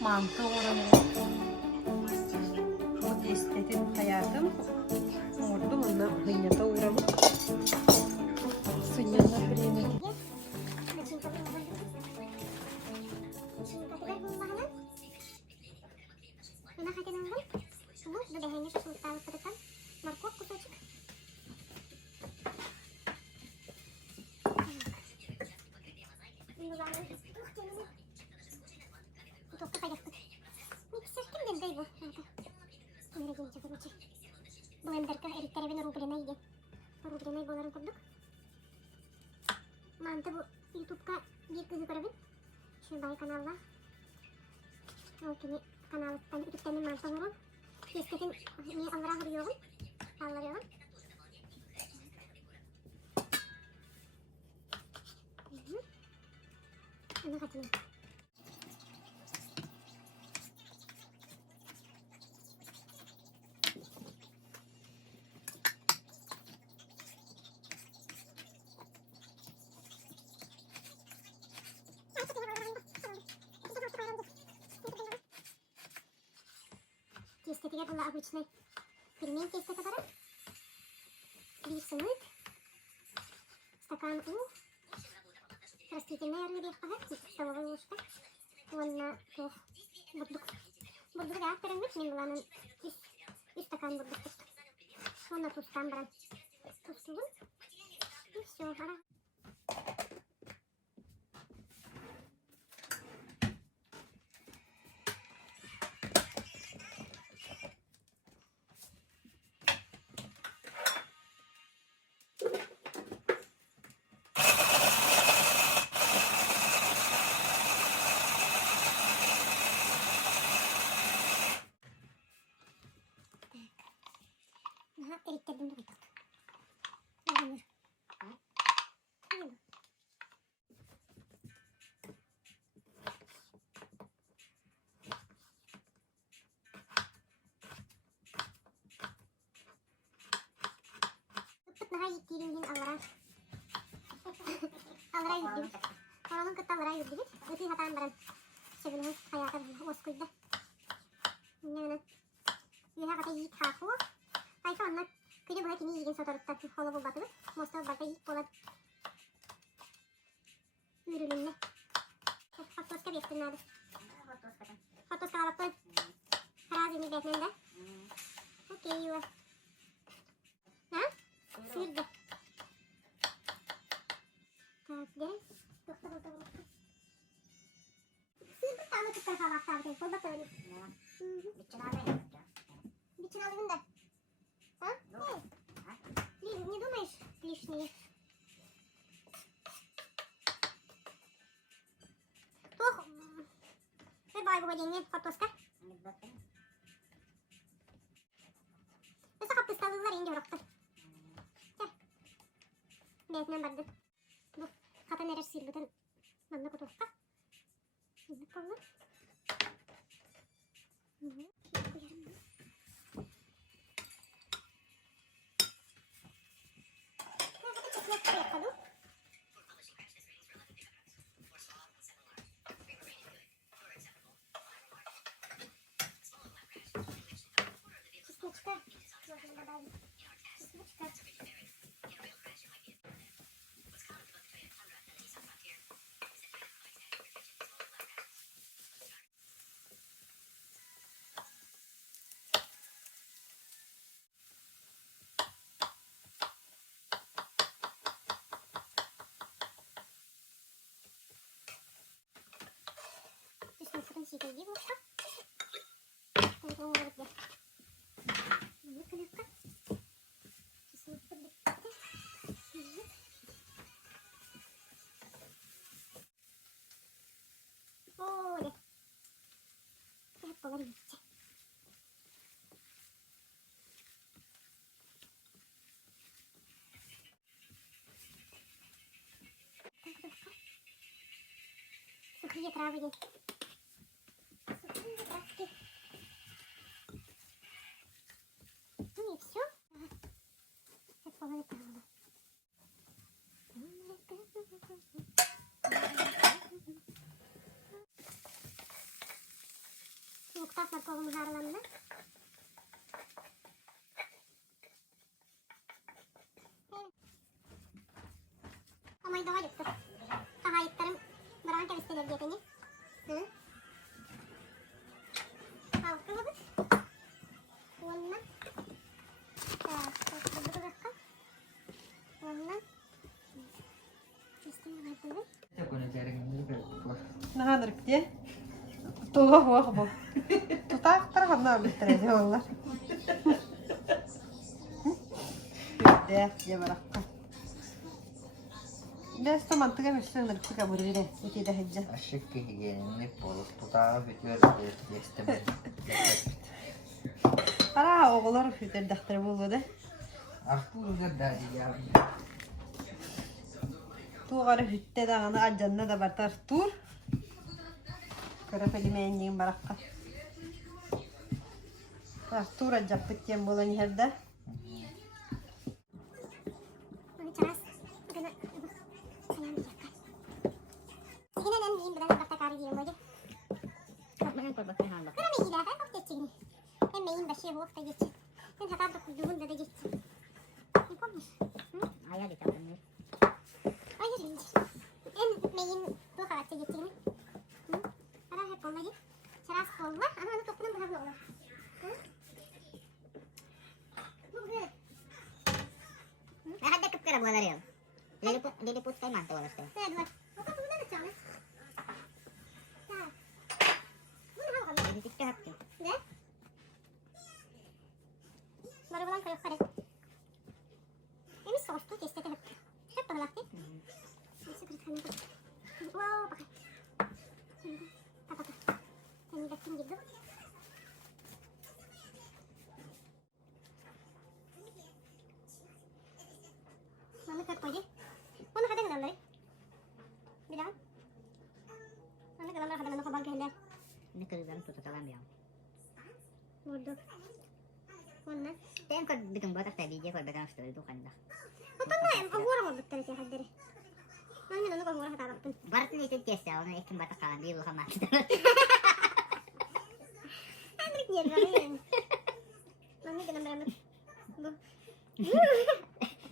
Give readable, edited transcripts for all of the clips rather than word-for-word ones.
Mantı oranı. Bu estetik hayatım. Orada onunla hınyata uğramış. Sınyanla birine. Blender'ga erikleri rublinay ye. Rublinay boların kurduk. Mantı bu YouTube'da bir kızı görevin. Şuradaki kanalda. O kimi kanaldan YouTube'dan mantı vurun. Kesketin niye alvara vuruyorum. Alvarıyorum. Onu katayım. Testetiga bular обычный пельмень тесто kadar. Bir сынок, стакан у, растительное орудие, столовая ложка, вон плов, бурдук. Бурдук да, перемеш, мен буланын 3 стакан бурдук tuttu. Sonra tuzdan bırak. Tuzluğun. Bir şey var. Erikledim de koyduk. Olur. Tuttuk daha yittiğimin Allah'a. Allah'a yittiğim. Oranın kıtta Allah'a yittiğim. Ötü hatan baran. Şebinin hayata oskuydu. Yani. Yuha kata yit haku. Aysa onlar. Kıydı buna kimi yiyin sotarıkta holo bu batılı. Mosta balta yiyip bolat. Ürününle. Hottoska bektirnadı. Hottoska alattın. Karazini bekmende. Okey yuva. Ha? Sıyırdı. Tak gelin. Doktor doktor doktor. Sıyırdı tamam tutkara kahvaltı abi. Bol bak öyle. Biçin aldın. Biçin aldın da. А? Лиз, не думаешь лишнее? Тох, ver bu деньги, фотоска. Mesela kapıstalılar ince bıraktı. Gel. Beytinden bardı. Bu kata nerer sirbıdan bana kutuğukta. Şimdi kolla. Сидеть его все. Это вот я. Ну-ка. Сейчас мы подберем. Ой. Я повернусь. Сухие травы есть. Ну и все. Сейчас половина. Hatta sarkovumuz aralandı. Ama daha yıktı. Daha yıktarım. Bırakın kevesteler diye beni. Hı? Halkı budur. Onunla. Burada bırakın. Onunla. İstemiyorum bunu. Nahadır diye. Tuğla huak bu. Tutak tarafından bitireceğim onlar. Bitti diye bıraktım. Biraz da mantıklı bir şey sığınır çıka buraya. Eti de hecce. Aşık higiyenini bulup tutağı bitiyor diye istemem. Ara oğullar fütür daktır buldu. Ah bu güzel derdi ya. Tuğarı hütte dağını acanına da batar tur. Körefeli meğenliğin barakka. Tur acap bitken bulan yerde. Bunu çaras. Gına. Ayağım bir dakika. Yine ben diyeyim biraz bakta karı diyeyim böyle. Ben koy bakayım hanım bak. Kıra meyi daha hop geçeceğim. Hem meyin başı hop da geçecek. Sen hata dokunduğunda da geçecek. Yapamıyor. Ayağı geçer bunu. Hayır değil. En meyin bu harekete geçeceğim. Ara hep onları. Çaras kolla ama onu topunun bırakma olur. Bu güzel. Hadi kıpkara buraları yap. Lilliput kay mantı olur işte. Evet var. O kapı burada da çalış. Tamam. Bunu hava kalır. Dedi tikka haptı. Ne? Baru bilang kayak kare. Ini sos tuh taste hep. Hep terlatih. Bisa berikan itu. Wow, pakai. Apa tuh? Ini daging gitu. Mana kau aja? Mana ada kenal lagi? Bilang. Mana kenal ada mana kau bangkit dah? Ne kırıdan tutulan bir an. Bodoh. Mana? Tem koy bikin batak tabi dia koy batak story itu kan dah. Atau nggak? Aku orang mau betul sih hadir. Mana nunu kau orang kata apa? Barat ni itu kiasa onu ekin batak kalan dia bukan mati. Andrik nyerang. Mami kena beramat. Bu.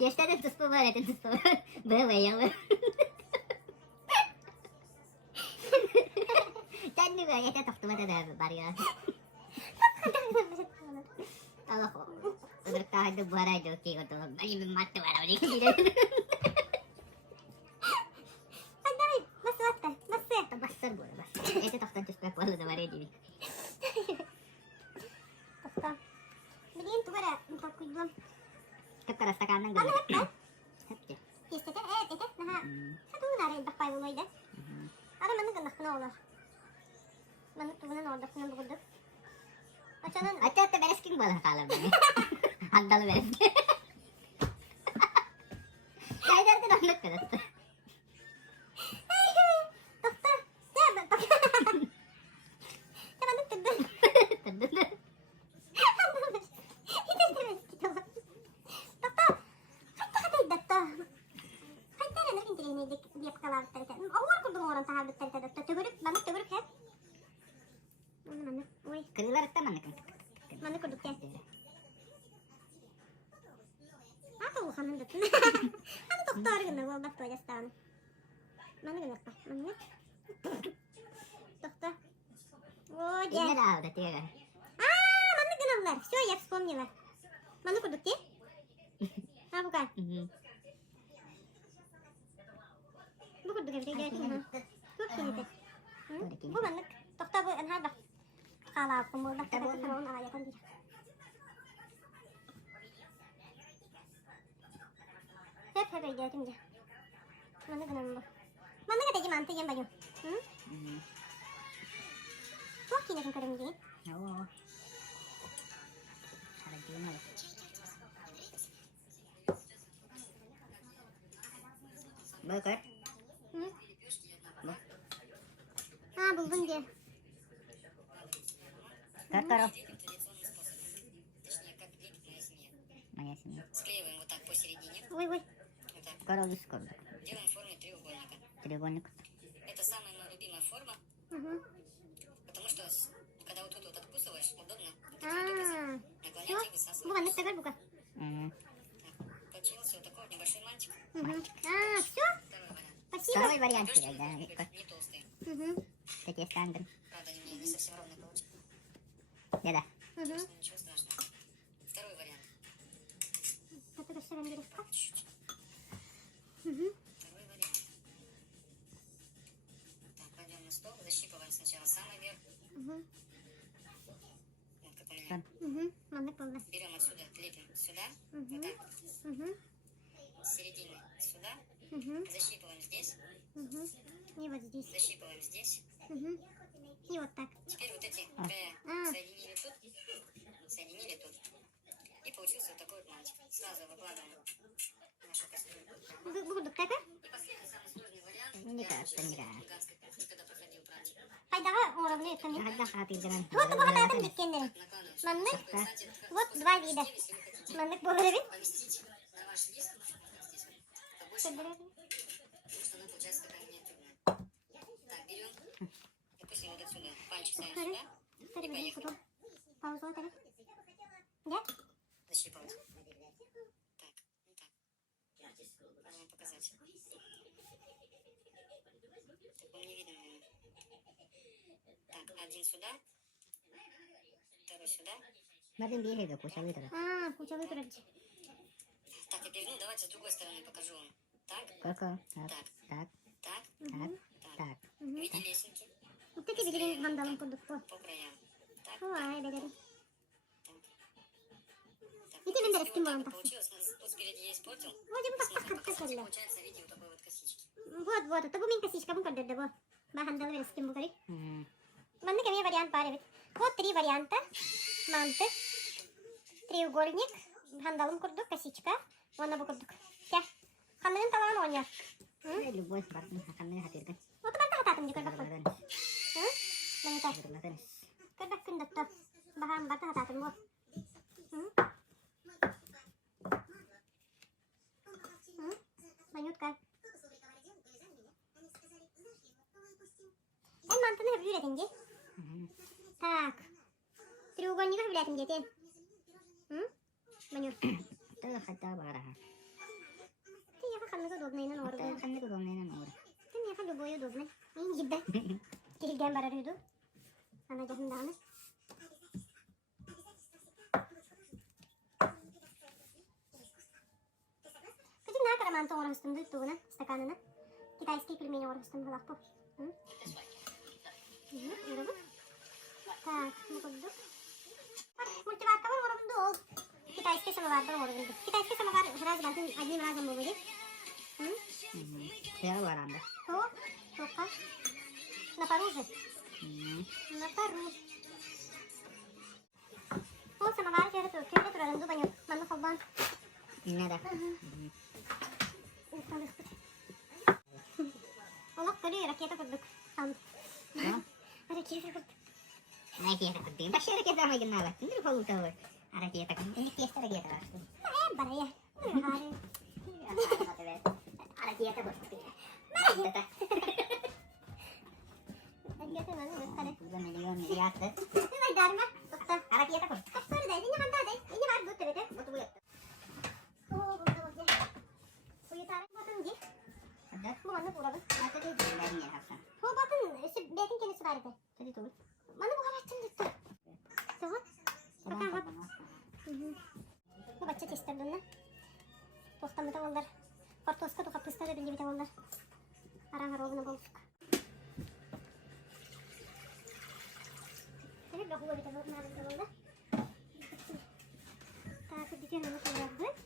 Kiasta ada tus pembarat bawa yang. Can juga ya tak tuh mata dah barian. Allah kok. Berkah itu buara joki kau tuh. Bagi mata buara ni kita. Andai, masuk atas, masuk. Basar buara basar. Itu tak tentu sebab walau dah bari jadi. Pasta. Begini tuh ada untuk kuidom. Kepala sakanan Mana gitu. hep? Hep. Este nah. Satu dari bakpay mo ide. Ada mana kena kena olah. Mana tuh mana order kena begitu. Acanan. Acha te beres king bola kalam ni. Handal beres. Kaya dar te nonok ka dato. Dokter, saya betul. Saya mana tuh? Tadun. Dokter, hatta kata dokter. Hatta ada nanti ini dia pekalar tadi. Awal aku dengar orang tahap tadi dokter. Teguruk, banyak teguruk ya. Mana? Oi, Keluar ta man kan. mana koduknya? Apa bukan dokter? Ada dokter kena gua batu aja sekarang. Mana kena apa? Mana? Dokter. Oh, Ini ya. dah udah tiga kan. Ah, mana kena ular? Show ya, вспомнила. Mana koduknya? Ah, bukan. Bu koduknya dia jadi mana? Tuh sini. Bu mana? Dokter bu enhar bak. Kalau pembuat dokter itu terlalu ayah kan dia. Hep dia dia. Mana kena bu? Mana kata dia mantu yang baju? Tuh kini kan kadang dia. Oh. Ada gimana? Bakar. Ah, buldum dia. Kakaro. Моя семья. Склеиваем вот так посередине. Ой. Корову скоро. Делаем в форме треугольника. Треугольник. Это самая моя любимая форма, потому что когда вот тут вот Все. понятие высасывать. Бува, не тепер бука. Мгм. Так, получился вот такой вот небольшой мальчик. А, все? Второй вариант. Спасибо. Второй вариант, Лёгкий, да, не толстый. такие стандарты. Правда, они у меня не совсем ровные получились. Да-да. Ну, ничего страшного. Второй вариант. Это тоже рендерится. Чуть-чуть. Второй вариант. Так, кладем на стол, защипываем сначала самый верх. Вот как у меня. Мамик болды. Берем отсюда, клепим сюда, вот так, с середины сюда, защипываем здесь, И вот здесь. защипываем здесь. И вот так. Теперь вот эти края соединили тут, и получился вот такой вот мальчик. Сразу выкладываем нашу кастрюлю. Бугудук тепер. И последний, самый сложный вариант. Не Я кажется, учился не в кажется. африканской кухне, когда проходил практику. Пайдаға оравны өткенде. Ага, хатырдырын. Вот bu hayatım dikkenleri. Накладываем. Мамик. Кстати, Вот два вида. если вы хотите Мамик болады бит. поместить на ваш лист, здесь побольше, Соберем. потому что она получается такая миниатюрная. Так, берем, допустим, вот отсюда пальчик ставим Sorry. сюда Sorry, и поехали. потом. Паузу тепер. Я? Защипывать. Так, ну так. Можно показать. Так, он не видно, наверное. Так, один сюда, второй сюда. Мадам бегает, кушает. А, кучавый туральчик. Так, теперь, ну, давайте с другой стороны покажу вам. Так, Ко-ко. Так, так, так, так, так, так. так. В виде лесенки Вот эти видели вандалом курдук. Вот. по краям. Так, Ой, бедери. так. И ты бендер с кем балом Получилось, вот спереди я испортил. Вроде бы Смотри, как показать, касали. получается в виде вот такой вот косички. Вот, это бумин косичка, бум кардер дебо. Бахандал верс кем букари. Мгм. Манны кем вариант паре бит. Вот три варианта. Манты. Треугольник. Хандалым курдук, косичка. Вон набу курдук. Тя. Ханнын талан оня. Любовь, бартын, хаканны хатырды. Вот бар тахататым дикар бакын. Кыргыздан. Манта. Кыргыздан. Кырдак күндатта. Бахам бар тахататым вот. Манютка. En mantığını hep üretince. Так. Треугольника вылетим где-то. Маню. Ты хотя бы раха. Ты я как удобно, на нору. Ты ханны удобный на нору. Ты мне как любой удобно. Мен жидда. Кирген барар үйдү. Ана жагындагы. Кызым на караманты орыстымды тугуна, стаканына. Китайский пельмени орыстым халакпу. Так, ну курдук. Мультиварка бар орынды ол. Китайский самовар бар орынды. Китайский самовар раз балтын одним разом болуп. Я варанда. То, тока. На пару же. На пару. Ол самовар кері турарынды баню. Манны холбан. Не да. Олақ көрі ракета курдук. Там. Да? Ракета курдук. Ракета курдук. Башка ракета амайдын нала. Нир полуталы. Ракета курдук. Не теста ракета бар. Барая. Хари. Ракета курдук. Ракета наны gösteri. Burada milyon milyardı. Vay darma. Tokta. Rакета kurduk. Kaç soru dedi? Ne handa dedi? Ne var bu tebe? Вот вы. Oo, burada oldu. Bu yeter. Bakın ki. Да? Bu anı burada. Это ты для меня хасан. Bu bakın. İşte betin kendisi var idi. Ты тут. Bana bu kadar çıktı. Tamam. Bakın bak. Bu bacı testirdim lan. Tostamı da onlar. Kartoska da kapısta da bilgi bir de onlar. Aran harobuna bolsuk. Evet, bakıva bir de onlar. Takip ediyorum onu koyardı.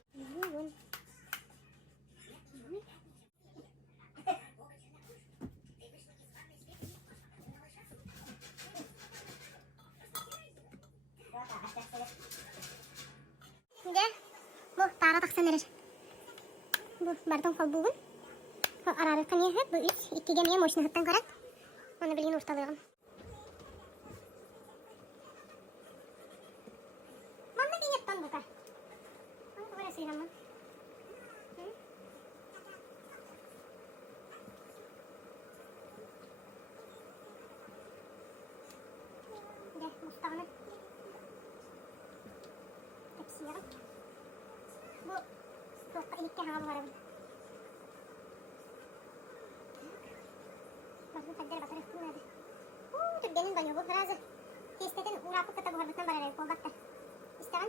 Şimdi bu tara taksan verir. Bu bardan kal buğun. Ararı kanıya bu üç. İki gemiye moşunu hıttan karat. Onu bilin ortalığım. Mamma din yattan buka. Ang kubara siya naman. Gel, Mustafa'nın. açmıyorum. Bu soğukta ilikte hava var. Bakın pencere batarı nerede? Türklerin banyo bu. Biraz testeden uğrapıp kata bu harbatan bararayı kolbakta. İstemem.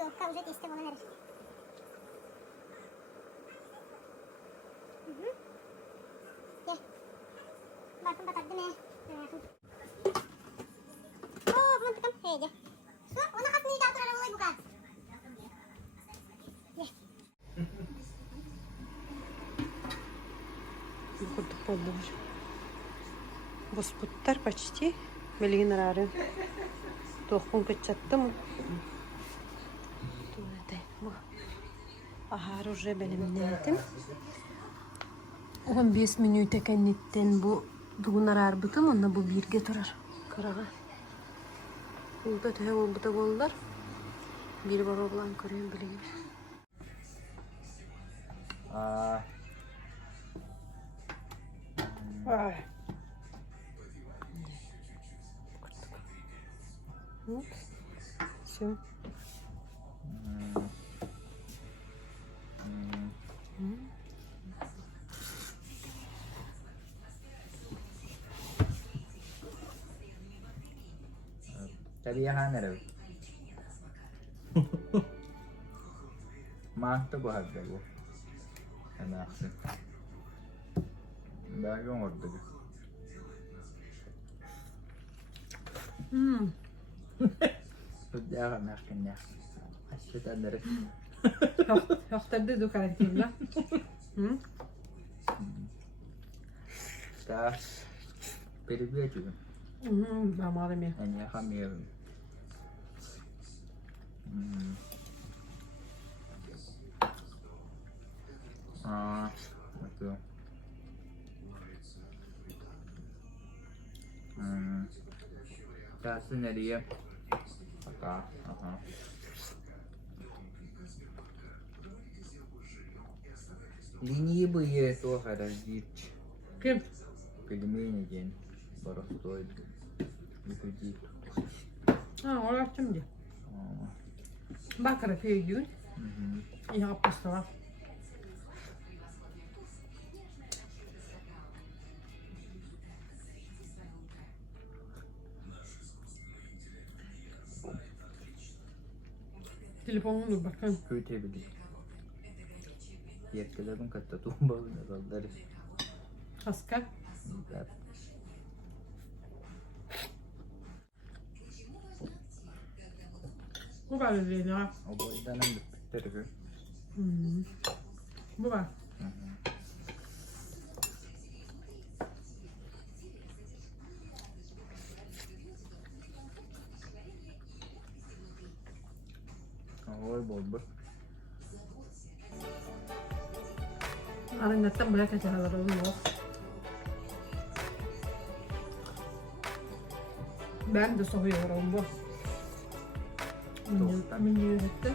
Yok kavuca testem ona verir. Gel. Bakın batar değil mi? Aman tıkım. Hey gel. Su ona katmayı da atırar olayı bu kadar. Burada pollar. Боспуттар почти. Белгин рары. Тоқпун көтчатты мı? Ahar уже белемнетим. 15 minut ekennitten bu bugün arar bıtım onda bu birge turar. Karağa. Burada tehe oldu da bollar. Bir var oğlan körüyüm bileyim. Ay. Все. Tadi yang ada. Mantap bu hadde bu. Ana aksın. Ben yok orada. Sudah kan akhirnya. Asyik ada. Haftada da karakterler. Dah. Beri juga. Ben malum ya. Hanya kami. Betul. Kasih dia. Apa? Линии бы есть тоже разделить. Kim? Пельмени день. Бару стоит. Выходить. Ha, uğraştım diye. Bak rakıya gidiyor. İyi hapısta var. Telefonunu bakın. Kötü bir. Yerkelerin katta tumbalı ne Asker. Bu var öyle ha. O boydan hem de bitter. Bu var. Oy bol bu. Arıngattan bırak açarlar oğlum yok. Ben de soğuyorum bu. Minni öğrettim.